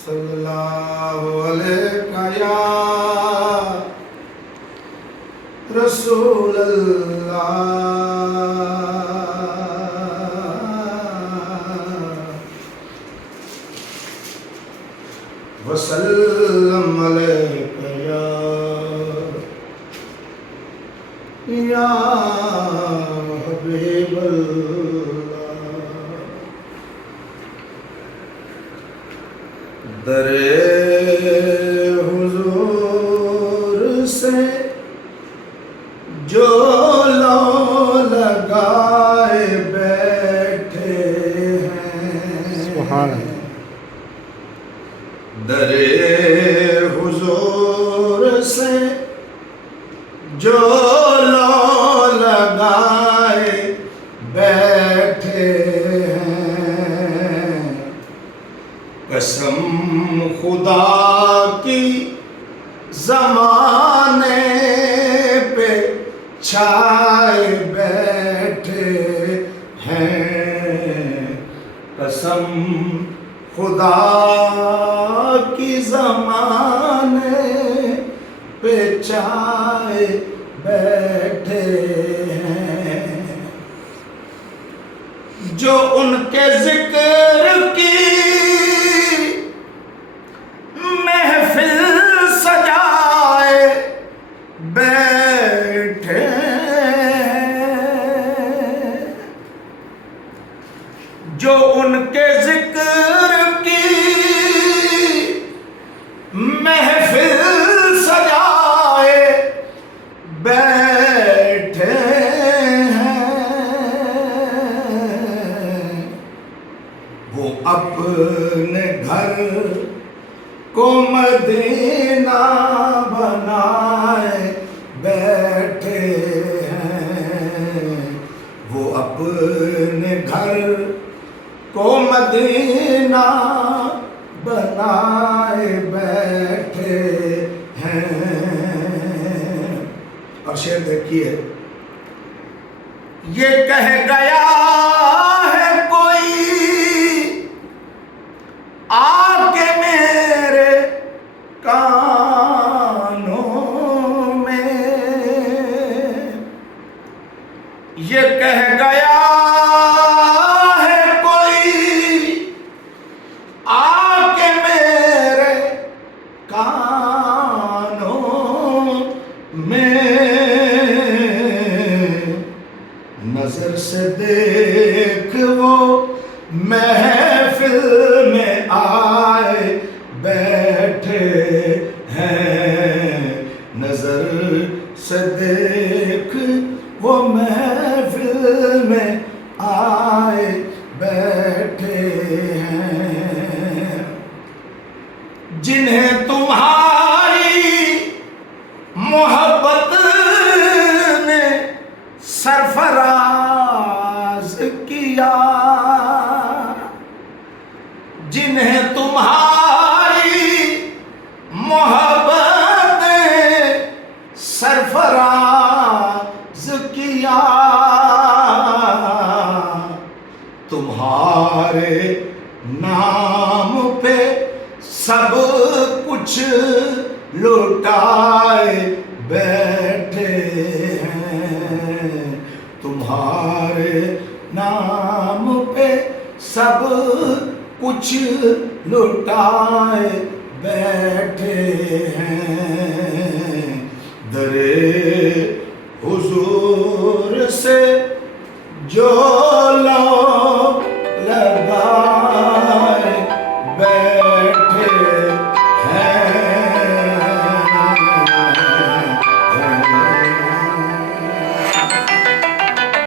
صلی اللہ علیہ یا رسول اللہ وسلم علیہ یا حبیب اللہ در حضور سے جو لو لگائے بیٹھے ہیں سبحان اللہ در حضور سے جو لو لگائے بیٹھے ہیں قسم خدا کی زمانے پہ چھائے بیٹھے ہیں قسم خدا کی زمانے پہ چھائے بیٹھے ہیں جو ان کے ذکر کی محفل سجائے بیٹھے ہیں جو ان کے ذکر کی محفل سجائے بیٹھے ہیں وہ اپنے گھر کو مدینہ بنائے بیٹھے ہیں وہ اپنے گھر کو مدینہ بنائے بیٹھے ہیں اور شعر دیکھیے یہ کہہ گیا ہے کوئی آ کے میرے کانوں میں یہ کہہ گیا ہے کوئی آ کے میرے کانوں میں نظر سے دیکھ وہ محفل میں آئے بیٹھے ہیں نظر سے دیکھ وہ محفل میں آئے بیٹھے ہیں جنہیں تمہاری محبت نے سرفراز کیا جنہیں تمہاری محبت نے سرفراز کیا تمہارے نام پہ سب کچھ لٹائے بیٹھے ہیں تمہارے نام پہ سب کچھ لٹائے بیٹھے ہیں در حضور سے جو